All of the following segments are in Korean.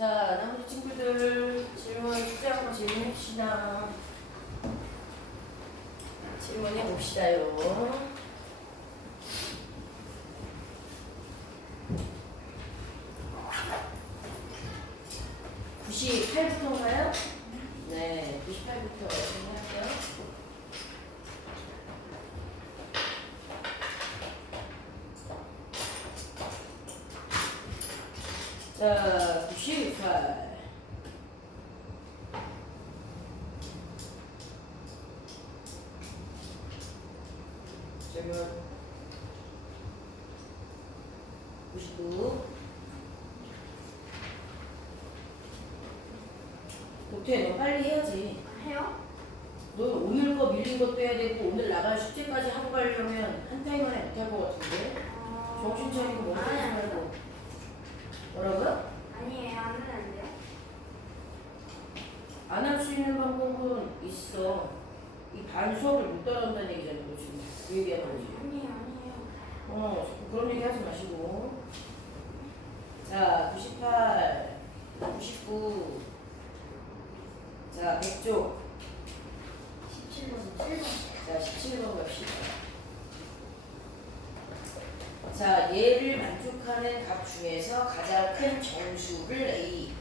자, 나머지 친구들 질문 숙제한 거 질문해봅시다. 질문해 봅시다요. 98부터인가요? 네, 98부터 질문할게요. 자, 98. 질문 99. 도태야, 너 빨리 해야지. 해요? 너 오늘 거 밀린 것도 해야 되고 오늘 나갈 숙제까지 하고 가려면 한 타임 안에 못할 것 같은데? 정신 차리고 뭐 하지 말고. 뭐라고요? 아니에요. 안 하는데요? 안 할 수 있는 방법은 있어. 이 반 수업을 못 따라온다는 얘기잖아, 너 지금. 그 얘기하는 거지. 아니에요. 자꾸 그런 얘기 하지 마시고. 자, 98, 99. 자, 100쪽. 17번, 7번. 자, 17번 갑시다. 자, 얘를 만족하는 값 중에서 가장 큰 정수를 A.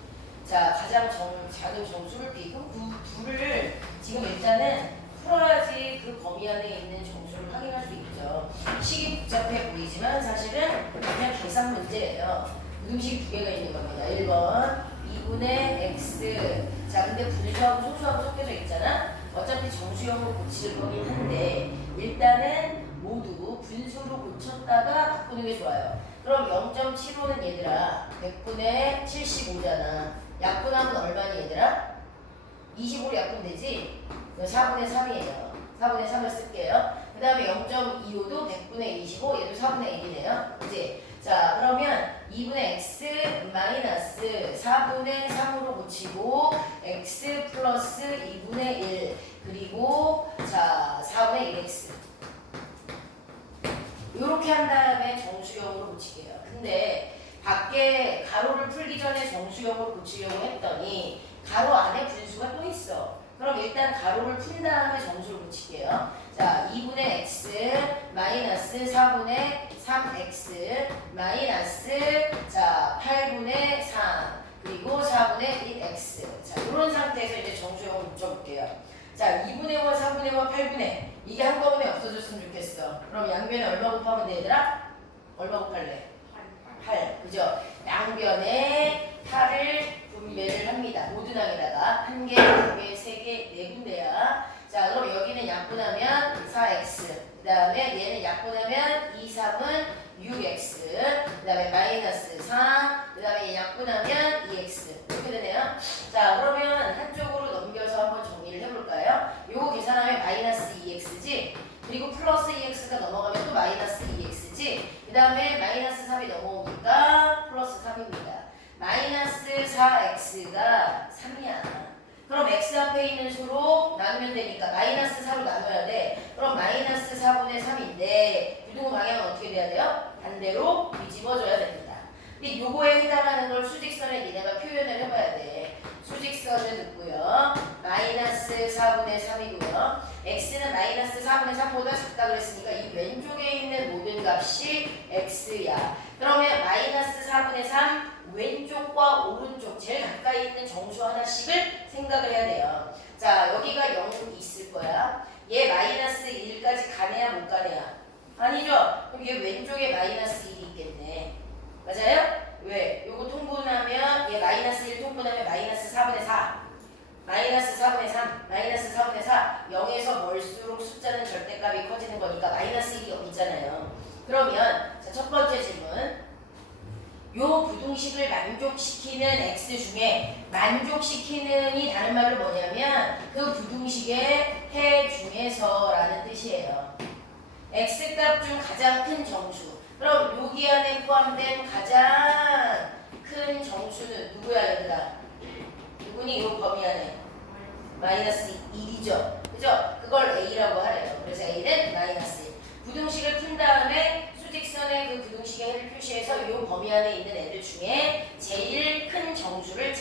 자, 가장 작은 정수를 B. 그럼 그 둘을 지금 일단은 풀어야지 그 범위 안에 있는 정수를 확인할 수 있죠. 식이 복잡해 보이지만 사실은 그냥 계산 문제예요. 무등식 두 개가 있는 겁니다. 1번 2분의 x. 자, 근데 분수하고 소수하고 섞여져 있잖아. 어차피 정수형으로 고칠 거긴 한데 일단은 모두 분수로 고쳤다가 바꾸는 게 좋아요. 그럼 0.75는 얘들아 100분의 75잖아. 약분하면 얼마니 얘들아? 25로 약분되지? 4분의 3이에요. 4분의 3을 쓸게요. 그 다음에 0.25도 100분의 25, 얘도 4분의 1이네요. 그치? 자, 그러면 2분의 x 마이너스 4분의 3으로 고치고 x 플러스 2분의 1 그리고 자 4분의 1x 이렇게 한 다음에 정수형으로 고치게요. 근데 밖에 가로를 풀기 전에 정수형으로 고치려고 했더니 가로 안에 분수가 또 있어. 그럼 일단 가로를 푼 다음에 정수를 고칠게요. 자, 2분의 x 마이너스 4분의 3x 마이너스 자 8분의 3 그리고 4분의 1x. 자, 이런 상태에서 이제 정수형을 붙여볼게요. 자, 2분의 5, 4분의 5, 8분의 이게 한꺼번에 없어졌으면 좋겠어. 그럼 양변에 얼마 곱하면 돼, 얘들아? 얼마 곱할래? 8. 그죠? 양변에 8을 분배를 합니다. 모든항에다가 1개, 2개, 3개, 4군데야. 자, 그럼 여기는 약분하면 4x. 그 다음에 얘는 약분하면 2, 3은 6x. 그 다음에 마이너스 4. 그 다음에 약분하면 2x. 이렇게 되네요. 자, 그러면 한쪽으로 넘겨서 한번 정리를 해볼까요? 요거 계산하면 마이너스 2x지. 그리고 플러스 2x가 넘어가면 또 마이너스 2x지. 그 다음에 마이너스 3이 넘어오니까 플러스 3입니다. 마이너스 4x가 3이야. 그럼 x 앞에 있는 수로 나누면 되니까 마이너스 4로 나눠야 돼. 그럼 마이너스 4분의 3인데 부동 방향은 어떻게 돼야 돼요? 반대로 뒤집어줘야 됩니다. 근데 요거에 해당하는 걸 수직선에 니네가 표현을 해봐야 돼. 수직선을 듣고요. 마이너스 4분의 3이고요. x는 마이너스 4분의 3보다 작다 그랬으니까 이 왼쪽에 있는 모든 값이 x야. 그러면 마이너스 4분의 3 왼쪽과 오른쪽 제일 가까이 있는 정수 하나씩을 생각을 해야 돼요. 자, 여기가 0이 있을 거야. 얘 마이너스 1까지 가네야 못 가네야? 아니죠? 그럼 얘 왼쪽에 마이너스 1이 있겠네. 맞아요? 왜? 요거 통분하면 얘 마이너스 1 통분하면 마이너스 4분의 4 마이너스 4분의 3 마이너스 4분의 4 0에서 멀수록 숫자는 절대값이 커지는 거니까 마이너스 1이 여기 있잖아요. 그러면 자, 첫 번째 질문 요 부등식을 만족시키는 x 중에 만족시키는이 다른 말로 뭐냐면 그 부등식의 해 중에서 라는 뜻이에요. x값 중 가장 큰 정수. 그럼 여기 안에 포함된 가장 큰 정수는 누구야 얘들아? 누구니 요 범위 안에? 마이너스 1이죠. 그죠? 그걸 a라고 하래요. 그래서 a는 마이너스 1. 부등식을 푼 다음에 수직선의 그 부등식의 해를 표시해서 이 범위 안에 있는 애들 중에 제일 큰 정수를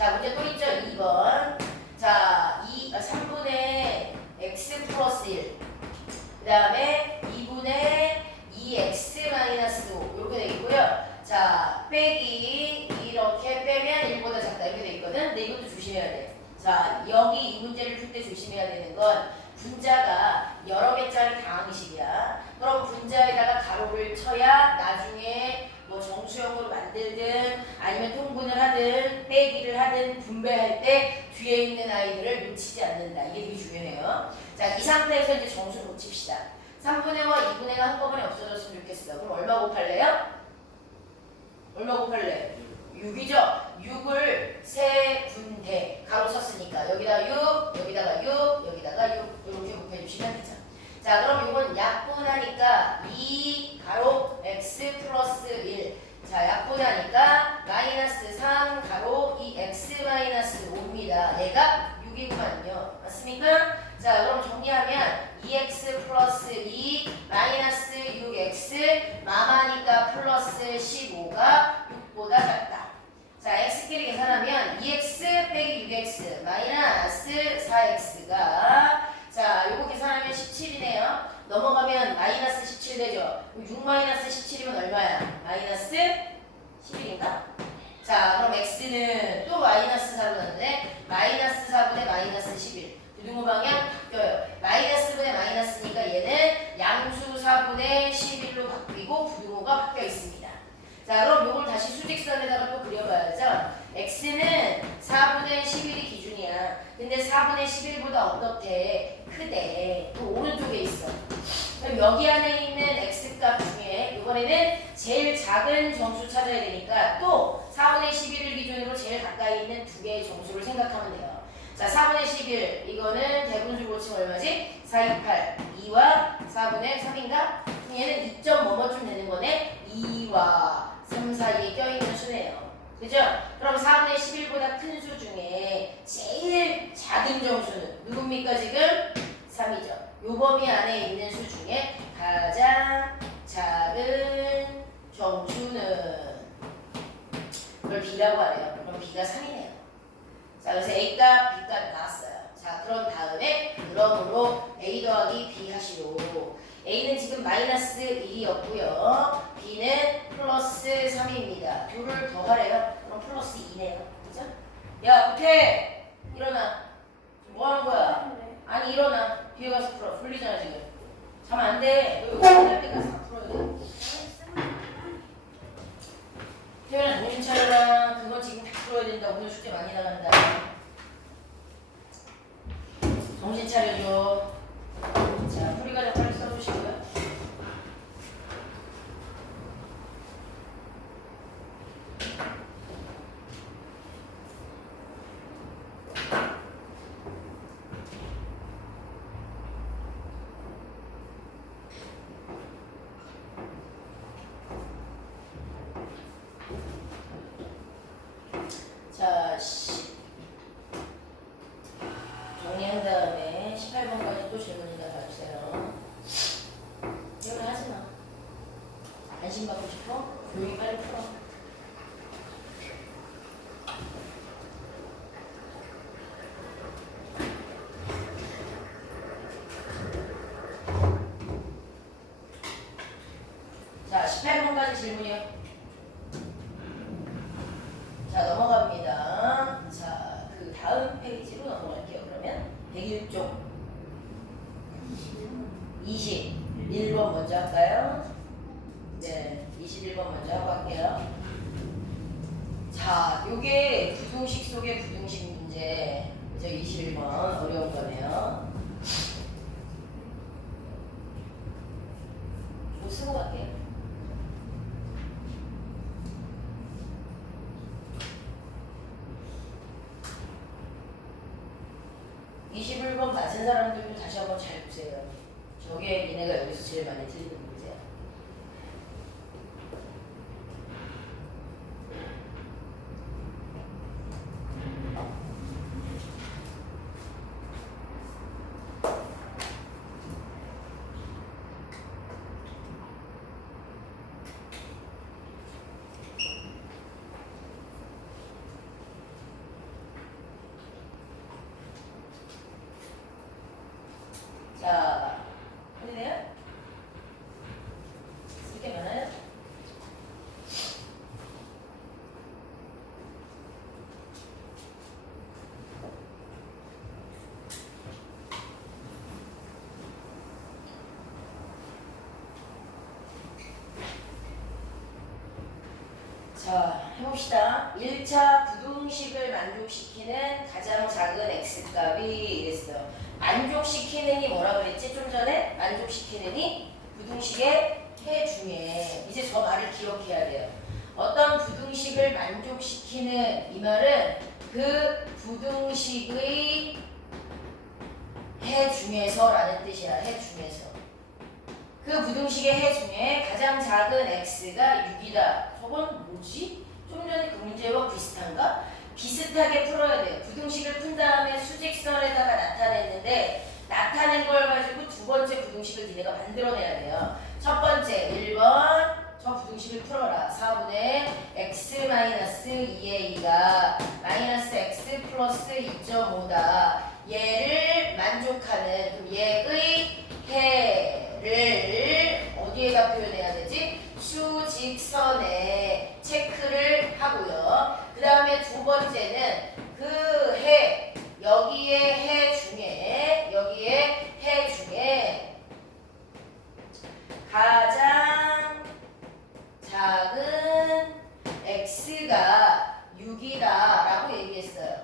자, 문제 또 있죠? 2번. 자, 3분의 x 플러스 1. 그 다음에 2분의 2x 마이너스 5. 이렇게 돼 있고요. 자, 빼기 이렇게 빼면 1보다 작다. 이렇게 돼 있거든. 근데 이것도 조심해야 돼. 자, 여기 이 문제를 풀 때 조심해야 되는 건 분자가 여러 개짜리 다항식이야. 그럼 분자에다가 가로를 쳐야 나중에 뭐 정수형으로 만들든 아니면 통분을 하든 빼기를 하든 분배할 때 뒤에 있는 아이들을 놓치지 않는다. 이게 되게 중요해요. 자, 이 상태에서 이제 정수 놓칩시다. 3분의와 2분의가 한꺼번에 없어졌으면 좋겠어. 그럼 얼마 곱할래요? 얼마 곱할래? 6이죠? 6을 세 군데 가로 쳤으니까 여기다가 6, 여기다가 6, 여기다가 6 이렇게 곱해주시면 되죠. 자, 그럼 이건 약분하니까 2 가로 x 플러스 1. 자, 약분하니까 마이너스 3 가로 2x 마이너스 5입니다. 얘가 6이구만요. 맞습니까? 자, 그럼 정리하면 2x 플러스 2 마이너스 6x 마마니까 플러스 15가 6보다 작다. 자, x끼리 계산하면 2x 빼기 6x 마이너스 4x가 자, 요거 계산하면 17이네요. 넘어가면 마이너스 17 되죠. 6 마이너스 17이면 얼마야? 마이너스 11인가? 자, 그럼 x는 또 마이너스 4로 나는데 마이너스 4분의 마이너스 11. 부등호 방향 바뀌어요. 마이너스 분의 마이너스니까 얘는 양수 4분의 11로 바뀌고 부등호가 바뀌어 있습니다. 자, 그럼 요걸 다시 수직선에다가 또 그려봐야죠. x는 4분의 11이 기준이야. 근데 4분의 11보다 어떻대? 크대. 또 오른쪽에 있어. 그럼 여기 안에 있는 x값 중에 이번에는 제일 작은 정수 찾아야 되니까 또 4분의 11을 기준으로 제일 가까이 있는 두 개의 정수를 생각하면 돼요. 자, 4분의 11 이거는 대분수 고치면 얼마지? 4, 2, 8 2와 4분의 3인가? 얘는 2점 뭐뭐쯤 되는 거네? 2와 3 사이에 껴있는 수네요. 그죠? 그럼 4분의 11보다 큰 수 중에 제일 작은 정수는 누굽니까 지금? 3이죠. 요 범위 안에 있는 수 중에 가장 작은 정수는 그걸 B라고 하래요. 그럼 B가 3이네요. 자, 그래서 A값, B값 나왔어요. 자, 그런 다음에 그러므로 A 더하기 B 하시고 A는 지금 마이너스 1이었고요. B는 플러스 3입니다. 둘을 더하래요. 그럼 플러스 2네요. 그죠? 야, 못해! 일어나. 뭐 하는 거야? 아니, 일어나. 뒤에 가서 풀어. 풀리잖아, 지금. 자면 안 돼. 너 여기 할 때 가서 풀어야 돼. 태연아, 정신 차려라. 그건 지금 다 풀어야 된다. 오늘 숙제 많이 나간다. 정신 차려줘. 자, 풀이과정 빨리 써주시고요. 자, 정리한 다음에 18번까지 또 질문이나 봐주세요. 이걸 하지 마. 관심 받고 싶어? 조용히 빨리 풀어. 자, 18번까지 질문이요. 자, 넘어갑니다. 자, 그 다음 페이지로 넘어갈게요. 그러면 101쪽 21번 먼저 할까요? 네, 21번 먼저 하고 할게요. 자, 요게 부등식 속의 부등식 문제. 그죠? 21번 어려운 거네요. 이거 쓰고 갈게요. (21번) 맞은 사람들도 다시 한번 잘 보세요. 저게 니네가 여기서 제일 많이 틀리는 문제야. 자, 해봅시다. 1차 부등식을 만족시키는 가장 작은 x값이 이랬어. 만족시키는이 뭐라 그랬지? 좀 전에 만족시키는이 부등식의 해 중에 이제 저 말을 기억해야 돼요. 어떤 부등식을 만족시키는 이 말은 그 부등식의 해 중에서라는 뜻이야. 해 중에서. 그 부등식의 해 중에 가장 작은 x가 6이다. 저건 뭐지? 좀 전에 그 문제와 비슷한가? 비슷하게 풀어야 돼요. 부등식을 푼 다음에 수직선에다가 나타냈는데 나타낸 걸 가지고 두 번째 부등식을 니네가 만들어내야 돼요. 첫 번째 1번 저 부등식을 풀어라. 4분의 x-2a가 마이너스 x 플러스 2.5다. 얘를 만족하는 그럼 얘의 해를 어디에다 표현해야 되지? 수직선에 체크를 하고요. 그 다음에 두 번째는 그 해, 여기에 해 중에 가장 작은 x가 6이다 라고 얘기했어요.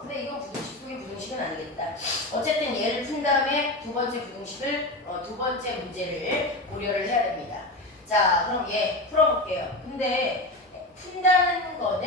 근데 이건 부등식 속의 부등식은 아니겠다. 어쨌든 얘를 푼 다음에 두 번째 부등식을 두 번째 문제를 고려를 해야 됩니다. 자, 그럼 얘 풀어볼게요. 근데 푼다는 건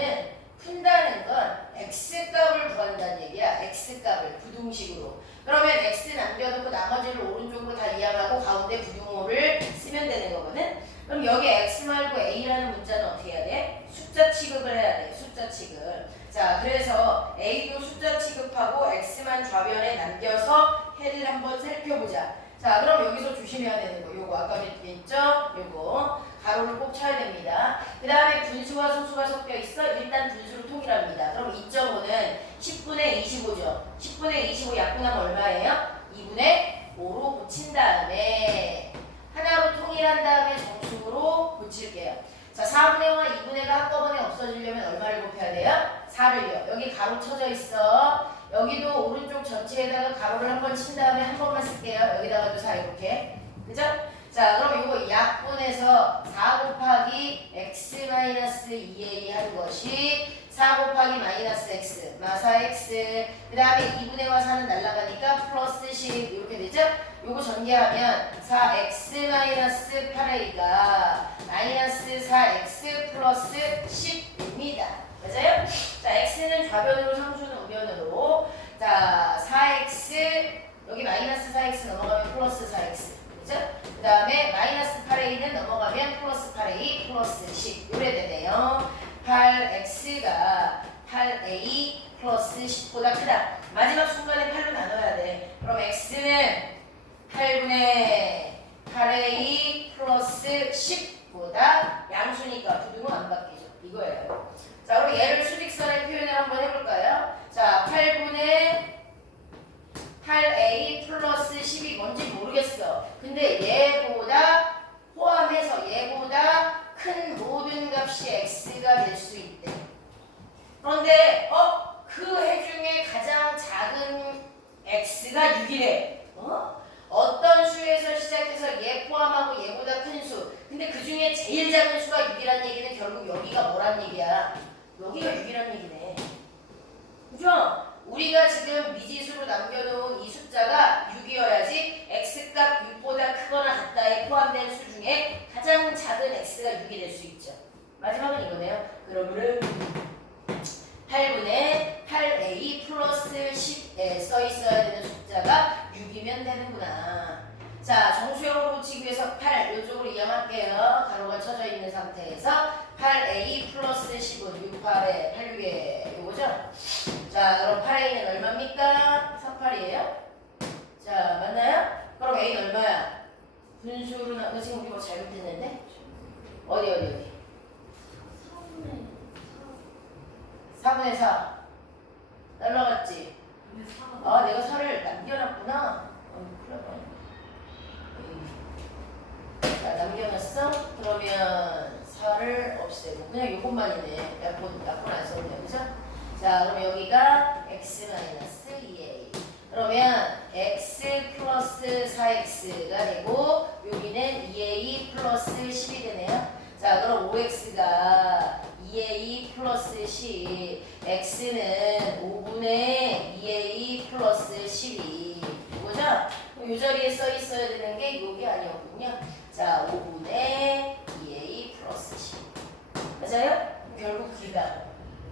x값을 구한다는 얘기야. x값을 부등식으로. 그러면 x 남겨놓고 나머지를 오른쪽으로 다 이항하고 가운데 부등호를 쓰면 되는 거거든. 그럼 여기 x 말고 a라는 문자는 어떻게 해야 돼? 숫자 취급을 해야 돼. 숫자 취급. 자, 그래서 a도 숫자 취급하고 x만 좌변에 남겨서 해를 한번 살펴보자. 자, 그럼 여기서 조심해야 되는 거. 요거 아까 했죠? 요거 가로를 꼭 쳐야 됩니다. 그 다음에 분수와 소수가 섞여 있어. 일단 분수를 통일합니다. 그럼 2.5는 10분의 25죠. 10분의 25 약분하면 얼마예요? 2분의 5로 고친 다음에 하나로 통일한 다음에 정수로 고칠게요. 자, 4분의 5와 2분의 5가 한꺼번에 없어지려면 얼마를 곱해야 돼요? 4를요. 여기 가로 쳐져 있어. 여기도 오른쪽 전체에다가 가로를 한번 친 다음에 한 번만 쓸게요. 여기다가도 4 이렇게. 그죠? 자, 그럼 이거 약분해서 4 곱하기 x-2a 한 것이 4 곱하기 마이너스 x, 마사 x. 그 다음에 2분의 5와 4는 날라가니까 플러스 10 이렇게 되죠? 요거 전개하면 4x-8a가 마이너스 4x 플러스 10입니다. 맞아요? 자, x는 좌변으로, 상수는 우변으로. 자, 4x 여기 마이너스 4x 넘어가면 플러스 4x. 그죠? 그 다음에 마이너스 8a는 넘어가면 플러스 8a 플러스 10. 요래 되네요. 8x가 8a 플러스 10보다 크다. 마지막 순간에 8로 나눠야 돼. 그럼 x는 8분의 8a 플러스 10보다 양수니까 부등호 안 바뀌죠. 이거예요. 자, 그럼 얘를 수직선의 표현을 한번 해볼까요? 자, 8분의 8a 플러스 10이 뭔지 모르겠어. 근데 얘보다 포함해서 얘보다 큰 모든 값이 x가 될 수 있대. 그런데 그 해 중에 가장 작은 x가 6이래. 어떤 수에서 시작해서 얘 포함하고 얘보다 큰 수. 근데 그 중에 제일 작은 수가 6이란 얘기는 결국 여기가 뭐란 얘기야? 여기가 6이란 얘기네. 그죠? 우리가 지금 미지수로 남겨놓은 이 숫자가 6이어야지 x값 6보다 크거나 같다에 포함된 수 중에 가장 작은 x가 6이 될 수 있죠. 마지막은 이거네요. 그러면은 8분의 8a 플러스 10에 써 있어야 되는 숫자가 6이면 되는구나. 자, 정수형으로 고치기 위해서 8 이쪽으로 이항할게요. 가로가 쳐져 있는 상태에서 8a 플러스 10은 6, 8에 8, 6에 요거죠? 자, 그럼 8a는 얼마입니까? 38이에요? 자, 맞나요? 그럼 a는 얼마야? 분수로 나 지금 우리 뭐 잘못했는데? 어디? 4분의 4 날라갔지? 아, 내가 4를 남겨놨구나. 자, 남겨놨어? 그러면 4를 없애고 그냥 요것만이네. 약분 안 썼네. 그죠? 자, 그럼 여기가 x-2a. 그러면 x 플러스 4x가 되고 여기는 2a 플러스 10이 되네요. 자, 그럼 5x가 2a 10, x는 5분의 2a 플러스 12. 이거죠? 그럼 이 자리에 써 있어야 되는 게 이게 아니었군요. 자, 5분의 2a 플러스 12. 맞아요? 결국 길다.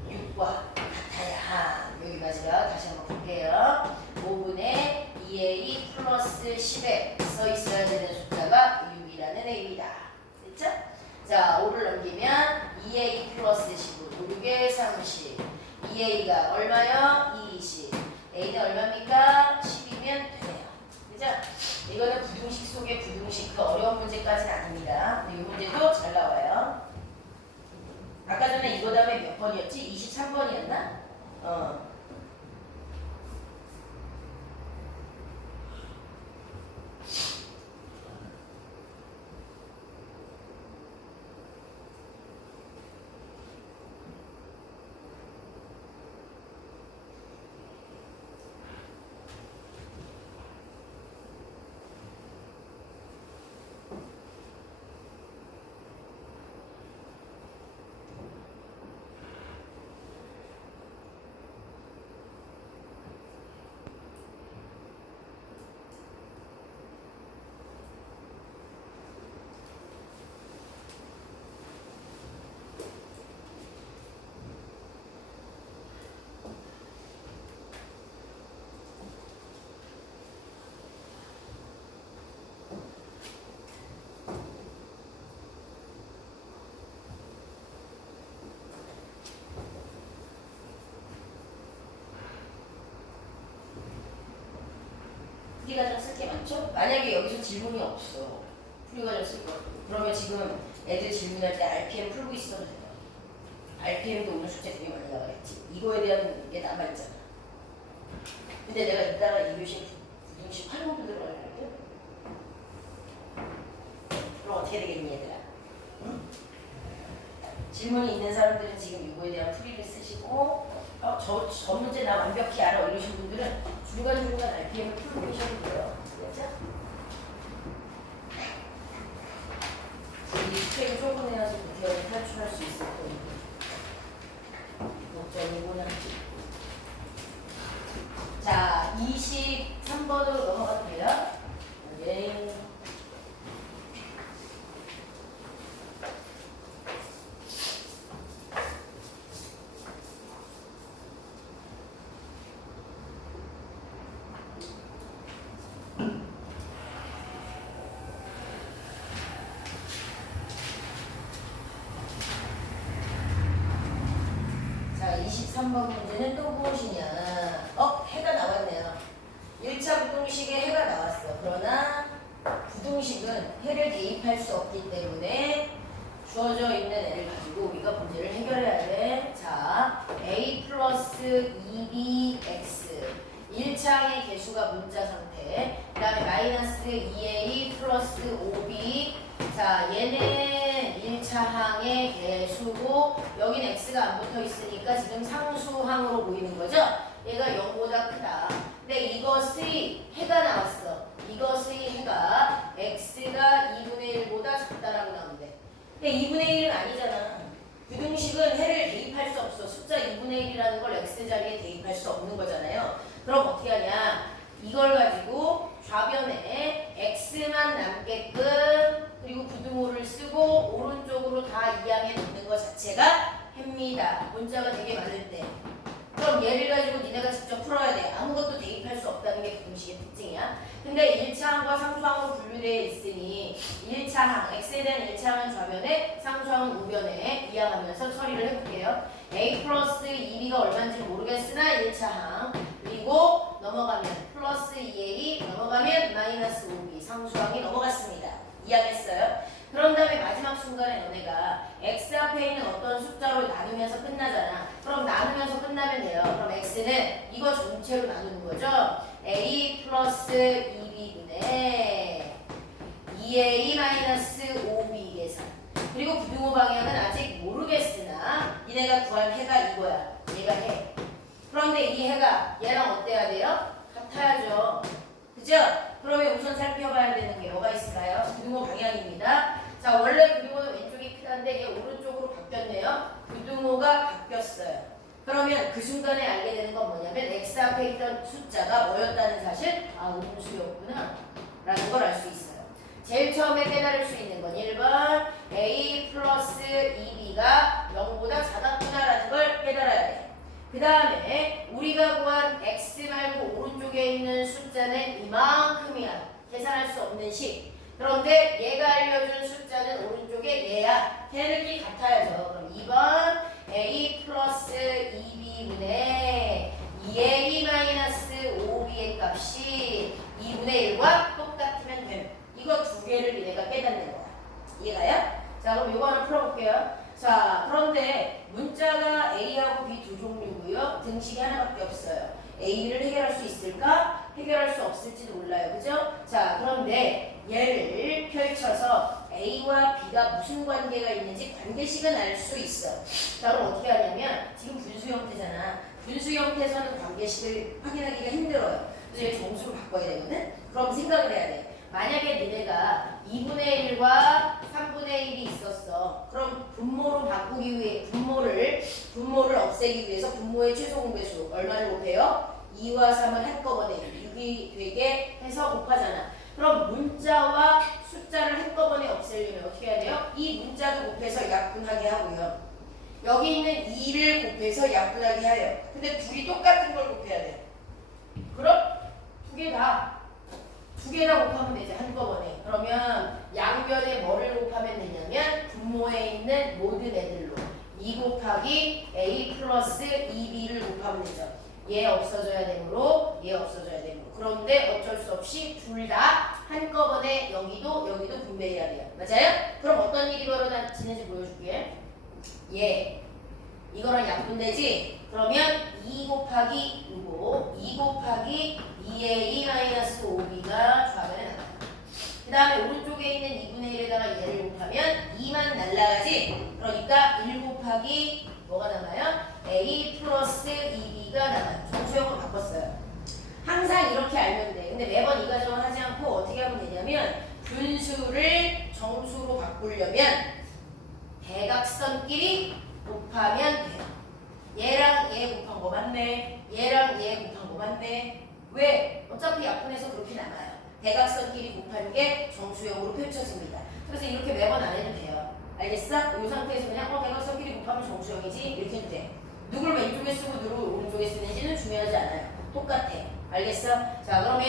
6과 같아야. 여기 맞아요. 다시 한번 볼게요. 5분의 2a 플러스 10에 써 있어야 되는 숫자가 6이라는 A입니다. 됐죠? 자, 5를 넘기면 2a 플러스 15, 6에 30. 2a가 얼마요? 20. a는 얼마입니까? 10이면 되네요. 그죠? 이거는 부등식 속의 부등식, 그 어려운 문제까지는 아닙니다. 근데 이 문제도 잘 나와요. 아까 전에 이거 다음에 몇 번이었지? 23번이었나? 풀이과정 쓸 게 많죠? 만약에 여기서 질문이 없어. 풀이과정 쓸 거. 그러면 지금 애들 질문할 때 RPM 풀고 있어도 돼요. RPM도 오늘 숙제 되게 많이 나가겠지. 이거에 대한 게 남아있잖아. 근데 내가 이따가 2교시 부등식 활용도 들어가려고. 그럼 어떻게 되겠니 얘들아? 응? 질문이 있는 사람들은 지금 이거에 대한 풀이를 쓰시고 저 문제 나 완벽히 알아 이러신 분들은 중간중간 RPM을 풀고 계셔도 돼요. 그렇죠? 이 스펙을 조금 해야지 대학을 탈출할 수 있을 거예요. 걱정이구나. 자, 23번으로 넘어가도 돼요? 네. 자, 23번 문제는 또 무엇이냐? 해가 나왔네요. 1차 부등식에 해가 나왔어. 그러나 부등식은 해를 대입할 수 없기 때문에 주어져 있는 애를 가지고 우리가 문제를 해결해야 돼. 자, a 플러스 2bx 1차항의 개수가 문자 상태, 그 다음에 마이너스 2a 플러스 5b. 자, 얘는 1차항의 개수고 여기는 x가 안 붙어 있으니까 지금 상수항으로 보이는 거죠? 얘가 0보다 크다. 근데 이것의 해가 나왔어. 이것의 해가 x가 2분의 1보다 작다라고 나오는데, 근데 2분의 1은 아니잖아. 부등식은 해를 대입할 수 없어. 숫자 2분의 1이라는 걸 x자리에 대입할 수 없는 거잖아요. 그럼 어떻게 하냐? 이걸 가지고 좌변에 x만 남게끔, 그리고 부등호를 쓰고 오른쪽으로 다 2항에 넣는 것 자체가 해입니다. 문자가 되게 많을 때. 그럼 얘를 가지고 니네가 직접 풀어야 돼. 아무것도 대입할 수 없다는 게 부등식의 특징이야. 근데 1차항과 상수항으로 분류되어 있으니 1차항, x에 대한 1차항은 좌변에, 상수항은 우변에 이항하면서 처리를 해볼게요. a 플러스 2b가 얼마인지 모르겠으나 1차항, 그리고 넘어가면 플러스 2a, 넘어가면 마이너스 5b, 상수항이 넘어갔습니다. 이해하겠어요? 그런 다음에 마지막 순간에 너네가 x 앞에 있는 어떤 숫자로 나누면서 끝나잖아. 그럼 나누면서 끝나면 돼요. 그럼 x는 이거 전체로 나누는 거죠. a 플러스 2b분의 2a 마이너스 5b 계산. 그리고 부등호 방향은 아직 모르겠으나 니네가 구한 해가 이거야. 얘가 해. 그런데 이 해가 얘랑 어때야 돼요? 같아야죠. 그죠? 그러면 우선 살펴봐야 되는 게 뭐가 있을까요? 부등호 방향입니다. 자, 원래 부등호는 왼쪽이 크다는데 얘 오른쪽으로 바뀌었네요. 부등호가 바뀌었어요. 그러면 그 순간에 알게 되는 건 뭐냐면 x 앞에 있던 숫자가 뭐였다는 사실? 아, 음수였구나 라는 걸 알 수 있어요. 제일 처음에 깨달을 수 있는 건 1번 a 플러스 2b가 0보다 작았구나 라는 걸 깨달아야 돼요. 그 다음에 우리가 구한 x 말고 오른쪽에 있는 숫자는 이만큼이야. 계산할 수 없는 식. 그런데 얘가 알려준 숫자는 오른쪽에 얘야. 걔네들끼리 같아야죠. 그럼 2번 a 플러스 2b분의 2a 마이너스 5b의 값이 2분의 1과 똑같으면 됨. 이거 두 개를 얘가 깨닫는 거야. 이해가요? 자, 그럼 이거 하나 풀어볼게요. 자, 그런데 문자가 A하고 B 두 종류고요. 등식이 하나밖에 없어요. A를 해결할 수 있을까? 해결할 수 없을지도 몰라요. 그죠? 자, 그런데 얘를 펼쳐서 A와 B가 무슨 관계가 있는지 관계식은 알 수 있어. 자, 그럼 어떻게 하냐면 지금 분수 형태잖아. 분수 형태에서는 관계식을 확인하기가 힘들어요. 그래서 얘 정수로 바꿔야 되거든? 그럼 생각을 해야 돼. 만약에 너네가 2분의 1과 3분의 1이 있었어. 그럼 분모로 바꾸기 위해 분모를 없애기 위해서 분모의 최소 공배수 얼마를 곱해요? 2와 3을 한꺼번에 6이 되게 해서 곱하잖아. 그럼 문자와 숫자를 한꺼번에 없애려면 어떻게 해야 돼요? 이 문자도 곱해서 약분하게 하고요. 여기 있는 2를 곱해서 약분하게 해요. 근데 둘이 똑같은 걸 곱해야 돼. 그럼 두 개 다 곱하면 되지, 한꺼번에. 그러면 양변에 뭐를 곱하면 되냐면 분모에 있는 모든 애들로 2 곱하기 a 플러스 2b를 곱하면 되죠. 얘 없어져야 되므로 얘 없어져야 되므로. 그런데 어쩔 수 없이 둘 다 한꺼번에 여기도 분배해야 돼요. 맞아요? 그럼 어떤 일이 벌어지는지 보여줄게. 얘 이거랑 약분되지? 그러면 2 곱하기 이거 2 곱하기 2a 마이너스 5b가 좌변에 나가요. 그 다음에 오른쪽에 있는 2분의 1에다가 얘를 곱하면 2만 날라가지? 그러니까 1 곱하기 뭐가 남아요? a 플러스 2b가 남아요. 정수형으로 바꿨어요. 항상 이렇게 알면 돼. 근데 매번 이 과정을 하지 않고 어떻게 하면 되냐면 분수를 정수로 바꾸려면 대각선끼리 곱하면 돼요. 얘랑 얘 곱한 거 맞네. 얘랑 얘 곱한 거 맞네. 왜? 어차피 약분해서 그렇게 남아요. 대각선끼리 곱하는 게 정수형으로 펼쳐집니다. 그래서 이렇게 매번 안 해도 돼요. 알겠어? 이 상태에서 그냥 대각선끼리 곱하면 정수형이지 이렇게 해도 돼. 누굴 왼쪽에 쓰고 누굴 오른쪽에 쓰는지는 중요하지 않아요. 똑같아. 알겠어? 자, 그러면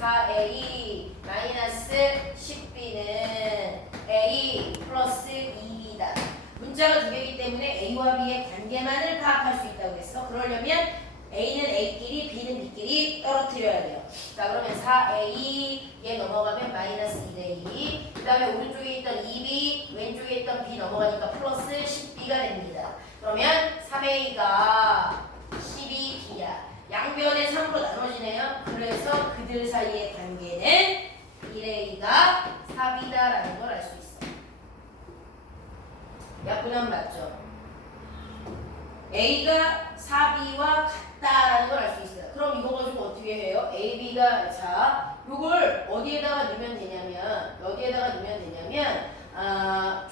4a 마이너스 10b는 a 플러스 2이다. 문자가 두 개이기 때문에 a와 b의 관계만을 파악할 수 있다고 했어. 그러려면 a는 a끼리 b는 b끼리 떨어뜨려야 돼요. 자, 그러면 4a 얘 넘어가면 마이너스 2대2. 그 다음에 오른쪽에 있던 2b 왼쪽에 있던 b 넘어가니까 플러스 10b가 됩니다. 그러면 3a가 12b야. 양변에 3으로 나눠지네요. 그래서 그들 사이의 관계는 1a가 4b다라는 걸 알 수 있어요. 약분하면 맞죠? A가 4B와 같다라는 걸 알 수 있어요. 그럼 이거 가지고 어떻게 해요? AB가 자, 이걸 어디에다가 넣으면 되냐면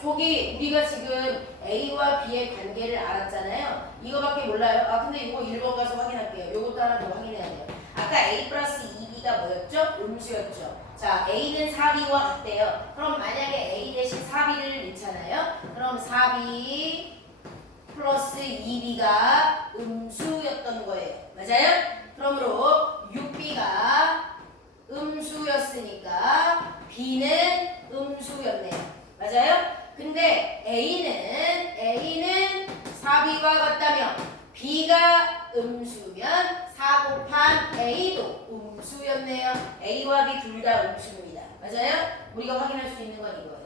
저기 우리가 지금 A와 B의 관계를 알았잖아요. 이거밖에 몰라요. 아, 근데 이거 1번 가서 확인할게요. 요것도 하나 더 확인해야 돼요. 아까 A 플러스 2B가 뭐였죠? 음수였죠. 자, A는 4B와 같대요. 그럼 만약에 A 대신 4B를 넣잖아요. 그럼 4B 플러스 2B가 음수였던 거예요. 맞아요? 그러므로 6B가 음수였으니까 B는 음수였네요. 맞아요? 근데 A는 4B와 같다면 B가 음수면 4 곱한 A도 음수였네요. A와 B 둘 다 음수입니다. 맞아요? 우리가 확인할 수 있는 건 이거예요.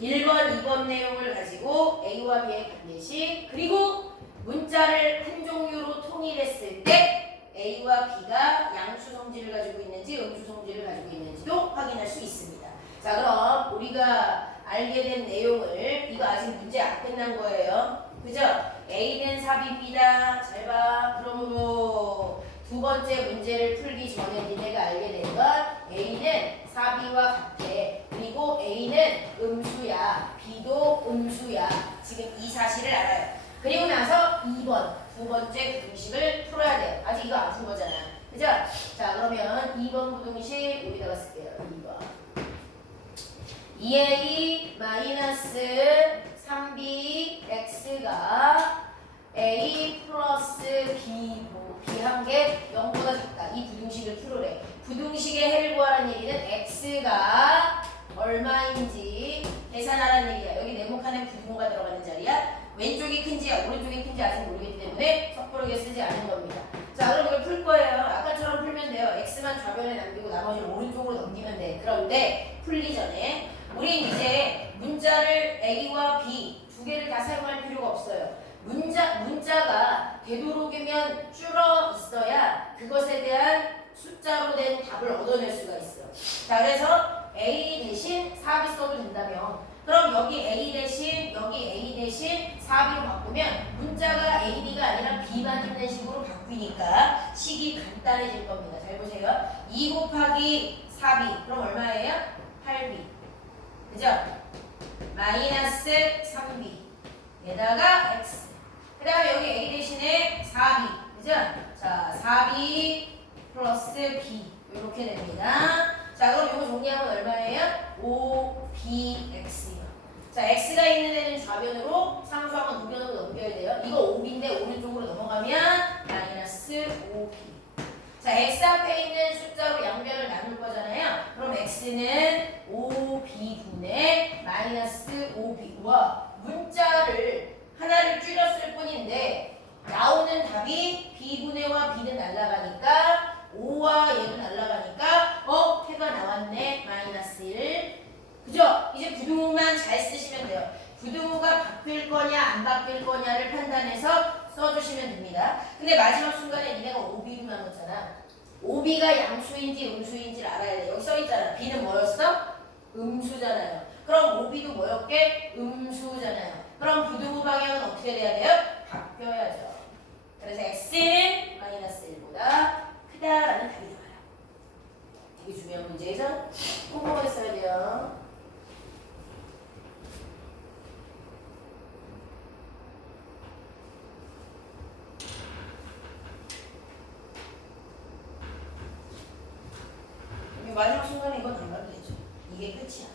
1번, 2번 내용을 가지고 A와 B의 관계식, 그리고 문자를 한 종류로 통일했을 때 A와 B가 양수 성질을 가지고 있는지 음수 성질을 가지고 있는지도 확인할 수 있습니다. 자, 그럼 우리가 알게 된 내용을, 이거 아직 문제 안 끝난 거예요. 그죠? A는 4B입니다. 잘 봐. 그러므로 두 번째 문제를 풀기 전에 니네가 알게 된 건 A는 4B와 같대. N이고 A는 음수야. B도 음수야. 지금 이 사실을 알아요. 그리고 나서 2번 두 번째 부등식을 풀어야 돼요. 아직 이거 안 푼 거잖아. 그죠? 자 그러면 2번 부등식 여기다가 쓸게요. 2번 2a 마이너스 3b x가 a 플러스 b 한 개 0보다 작다. 이 부등식을 풀으래. 부등식의 해를 구하라는 얘기는 x가 얼마인지 계산하라는 얘기야. 여기 네모칸에 부등호가 들어가는 자리야. 왼쪽이 큰지 오른쪽이 큰지 아직 모르기 때문에 섣부르게 쓰지 않은 겁니다. 자 그럼 이걸 풀 거예요. 아까처럼 풀면 돼요. x만 좌변에 남기고 나머지를 오른쪽으로 넘기면 돼. 그런데 풀기 전에 우린 이제 문자를 a와 b 두 개를 다 사용할 필요가 없어요. 문자가 되도록이면 줄어 있어야 그것에 대한 숫자로 된 답을 얻어낼 수가 있어. 자 그래서 a 대신 4b 써도 된다며. 그럼 여기 a 대신 4b로 바꾸면 문자가 a, b가 아니라 b만 있는 식으로 바뀌니까 식이 간단해질 겁니다. 잘 보세요. 2 곱하기 4b 그럼 얼마예요? 8b. 그죠? 마이너스 3b 에다가 x. 그 다음에 여기 a 대신에 4b. 그죠? 자 4b 플러스 b 이렇게 됩니다. 자 그럼 이거 정리하면 얼마예요? 5bx요. 자 x가 있는 데는 좌변으로 상수항은 우변으로 넘겨야 돼요. 이거 5b인데 오른쪽으로 넘어가면 마이너스 5b. 자 x 앞에 있는 숫자로 양변을 나눌 거잖아요. 그럼 x는 5b분의 마이너스 5b. 와 문자를 하나를 줄였을 뿐인데 나오는 답이 b분의와 b는 날라가니까 5와 얘도 날라가니까 해가 나왔네. 마이너스 1. 그죠? 이제 부등호만 잘 쓰시면 돼요. 부등호가 바뀔 거냐 안 바뀔 거냐를 판단해서 써주시면 됩니다. 근데 마지막 순간에 니네가 5b로 나눴잖아. 5b가 양수인지 음수인지를 알아야 돼. 여기 써있잖아. b는 뭐였어? 음수잖아요. 그럼 5b도 뭐였게? 음수잖아요. 그럼 부등호 방향은 어떻게 돼야 돼요? 바뀌어야죠. 그래서 x는 마이너스 1보다 크다라는 답이 나와요. 되게 중요한 문제죠? 꼼꼼하게 써야 돼요. 마지막 순간에 이건 안 가도 되죠. 이게 끝이야.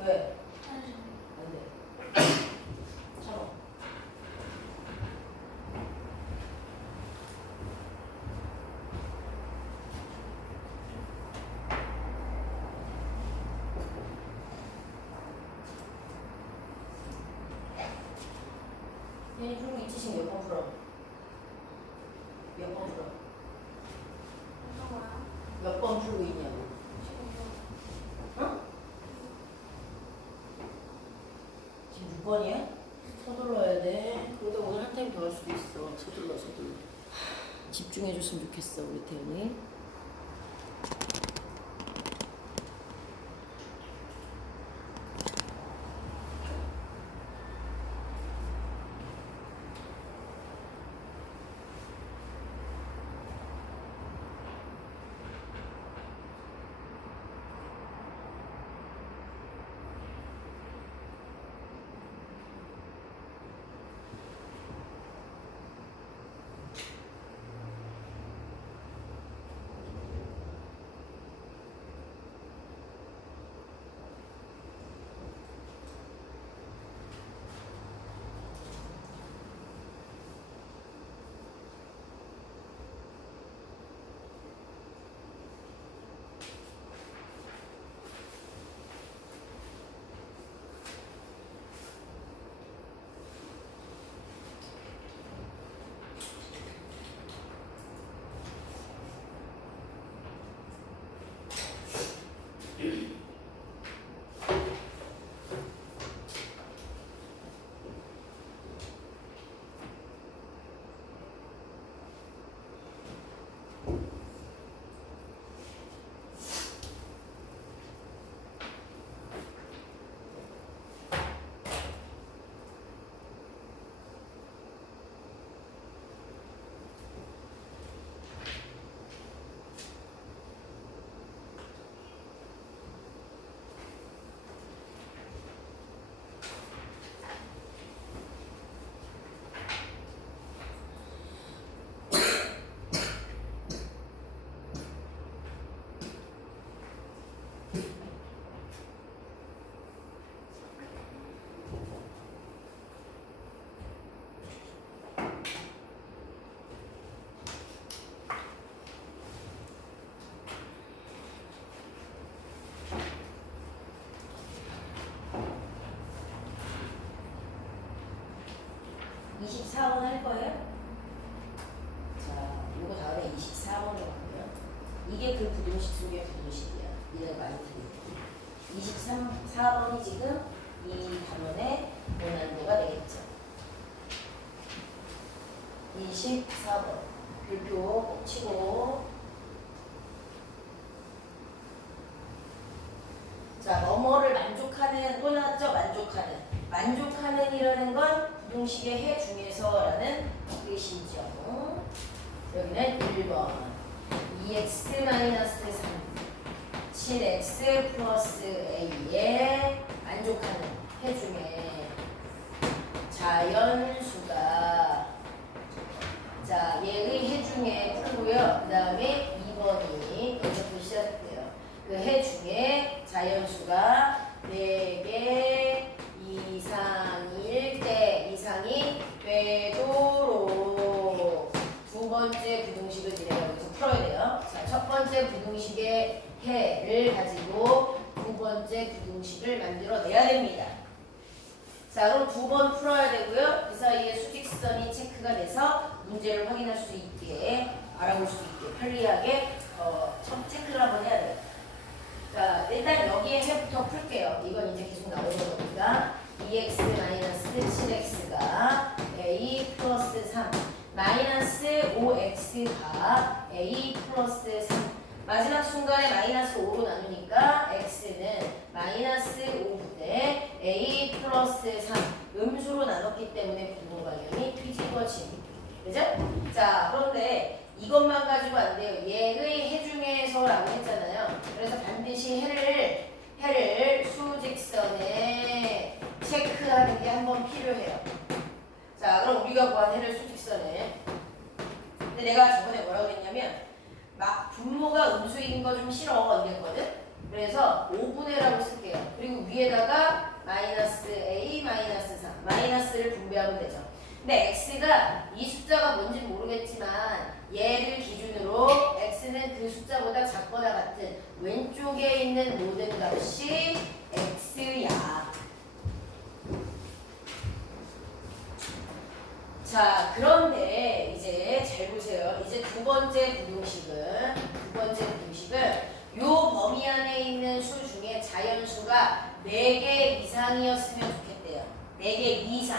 왜? 안 돼. 참아. 얘는 풀고 있지 지금 몇 번 풀어? 몇 번 풀어? 몇 번 풀고 있냐고? 응? 지금 6번이야? 서둘러야 돼. 그러다 오늘 한 타임 더 할 수도 있어. 서둘러. 집중해줬으면 좋겠어 우리 태연이. 24번 할 거예요? 자, 요거 다음에 24번으로 가고요. 이게 그 부등식 속의 부등식이야. 이런 많이 들리고. 4번이 지금 이 단원의 원한도가 되겠죠. 24번. 별표 꼭 치고. 자, 뭐뭐를 만족하는, 또 나왔죠? 만족하는. 만족하는이라는 건 부등식의 해 중에서라는 뜻이죠. 여기는 1번 2x-3 7x 플러스 a에 만족하는 해 중에 자연수가 자 얘의 해 중에 풀고요. 그 다음에 2번이 여기서부터 시작돼요. 그 해 중에 자연수가 4개 이상일 때 이상이 되도록 두 번째 부등식을 니네가 여기서 풀어야 돼요. 자, 첫 번째 부등식의 해를 가지고 두 번째 부등식을 만들어내야 됩니다. 자, 그럼 두 번 풀어야 되고요. 그 사이에 수직선이 체크가 돼서 문제를 확인할 수 있게 알아볼 수 있게 편리하게 체크를 한번 해야 돼요. 자, 일단 여기에 해부터 풀게요. 이건 이제 계속 나오는 거니까 2x-7x가 a 플러스 3 마이너스 5x가 a 플러스 3 마지막 순간에 마이너스 5로 나누니까 x는 마이너스 5분의 a 플러스 3 음수로 나눴기 때문에 부분 방향이 뒤집어짐. 그죠? 자, 그런데 이것만 가지고 안 돼요. 얘의 해 중에서라고 했잖아요. 그래서 반드시 해를 수직선에 체크하는 게 한번 필요해요. 자, 그럼 우리가 구한 해를 수직선에. 근데 내가 저번에 뭐라고 했냐면 막 분모가 음수인 거 좀 싫어 이랬거든. 그래서 5분의라고 쓸게요. 그리고 위에다가 마이너스 a 마이너스 3 마이너스를 분배하면 되죠. 근데 x가 이 숫자가 뭔지 모르겠지만 얘를 기준으로 x는 그 숫자보다 작거나 같은 왼쪽에 있는 모든 값이 x야. 자, 그런데 이제 잘 보세요. 이제 두 번째 부등식은 요 범위 안에 있는 수 중에 자연수가 4개 이상이었으면 좋겠대요. 4개 이상.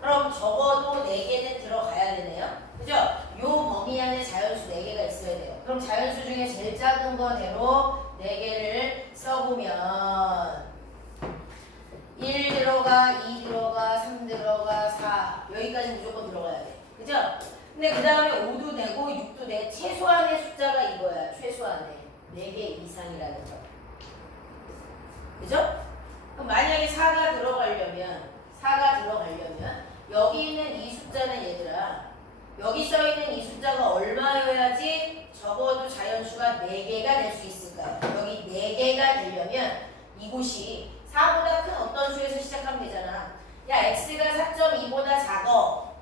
그럼 적어도 4개는 들어가야 되네요. 그죠? 요 범위 안에 자연수 4개가 있어야 돼요. 그럼 자연수 중에 제일 작은 거대로 4개를 써보면 1 들어가, 2 들어가, 3 들어가, 4 여기까지 무조건 들어가야 돼. 그죠? 근데 그 다음에 5도 되고 6도 돼. 최소한의 숫자가 이거야. 최소한의 4개 이상이라는 거. 그죠? 그럼 만약에 4가 들어가려면 여기 있는 이 숫자는 얘들아 여기 써있는 이 숫자가 얼마여야지 적어도 자연수가 4개가 될 수 있을까요? 여기 4개가 되려면 이곳이 4보다 큰 어떤 수에서 시작하면 되잖아. 야, x가 4.2보다 작어.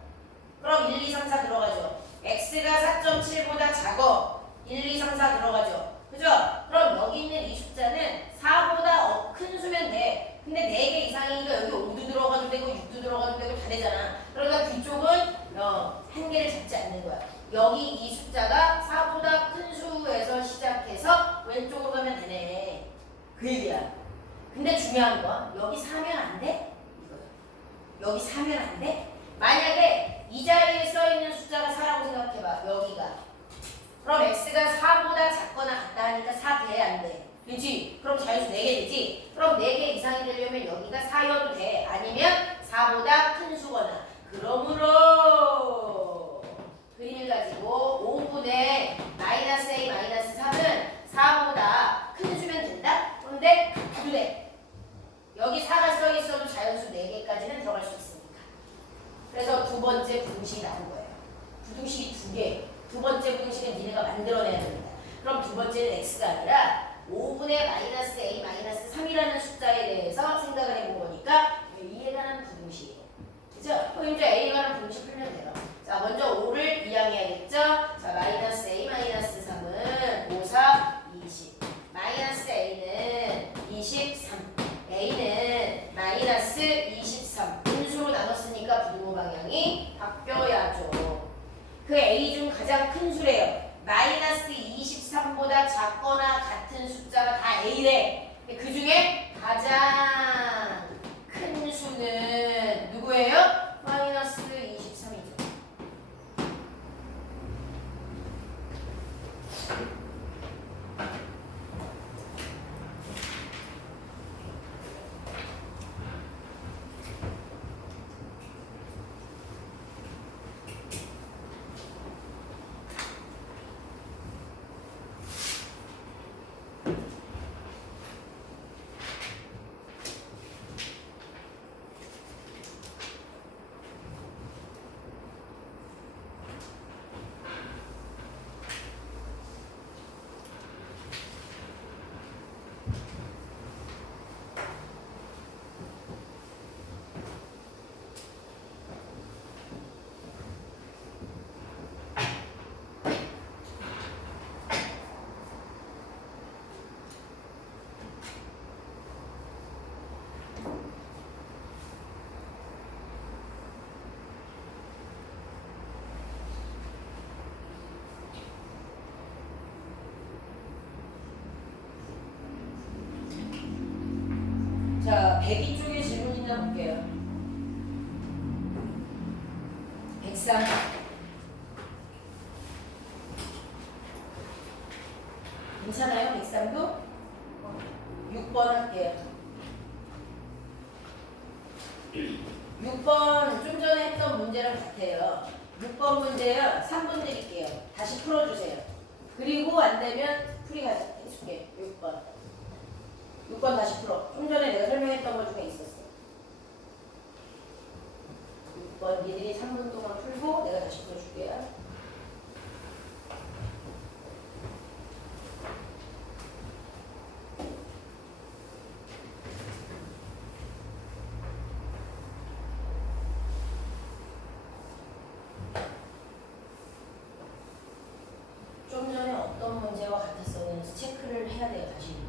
그럼 1, 2, 3, 4 들어가죠. x가 4.7보다 작어. 1, 2, 3, 4 들어가죠. 그죠? 그럼 여기 있는 이 숫자는 4보다 큰 수면 돼. 근데 4개 이상이니까 여기 5도 들어가도 되고 6도 들어가도 되고 다 되잖아. 그러니까 뒤쪽은 한 개를 잡지 않는 거야. 여기 이 숫자가 4보다 큰 수에서 시작해서 왼쪽으로 가면 되네. 그 얘기야. 근데 중요한 건 여기 4면 안 돼? 이거야. 여기 4면 안 돼? 만약에 이 자리에 써있는 숫자가 4라고 생각해봐. 여기가. 그럼 x가 4보다 작거나 같다 하니까 4 돼? 안 돼? 그치? 그럼 자연수 4개 되지? 그럼 4개 이상이 되려면 여기가 4여도 돼. 아니면 4보다 큰 수거나. 그러므로 그림을 가지고 5분의 마이너스 a 마이너스 3은 4보다 큰 수면 된다? 그런데 같아도 돼. 여기 4가 써있어도 자연수 4개까지는 들어갈 수 있으니까. 그래서 두 번째 부등식이 나온 거예요. 부등식이 2개. 두 번째 부등식은 니네가 만들어내야 됩니다. 그럼 두 번째는 x가 아니라 5분의 마이너스 a 마이너스 3이라는 숫자에 대해서 생각을 해본 거니까 a에 관한 부등식이에요. 그죠? 그럼 이제 a에 관한 부등식 풀면 돼요. 자, 먼저 5를 이항해야겠죠? 자, 마이너스 a 마이너스 3은 5, 4, 20. 마이너스 a는 23. a는 마이너스 23. 분수로 나눴으니까 부등호 방향이 그 A 중 가장 큰 수래요. 마이너스 23보다 작거나 같은 숫자가 다 A래. 그 중에 가장 큰 수는 누구예요? 마이너스 23이죠. 자, 102 쪽에 질문 있나 볼게요. 103. 괜찮아요? 103도? 6번 할게요. 6번 좀 전에 했던 문제랑 같아요. 6번 문제요. 3번 드릴게요. 다시 풀어주세요. 그리고 안 되면 풀이가 해줄게. 6번. 6번 다시 풀어. 좀 전에 내가 설명했던 것 중에 있었어. 6번 니들이 3분 동안 풀고 내가 다시 풀어줄게요. 좀 전에 어떤 문제와 같았었는지 체크를 해야 돼요. 다시.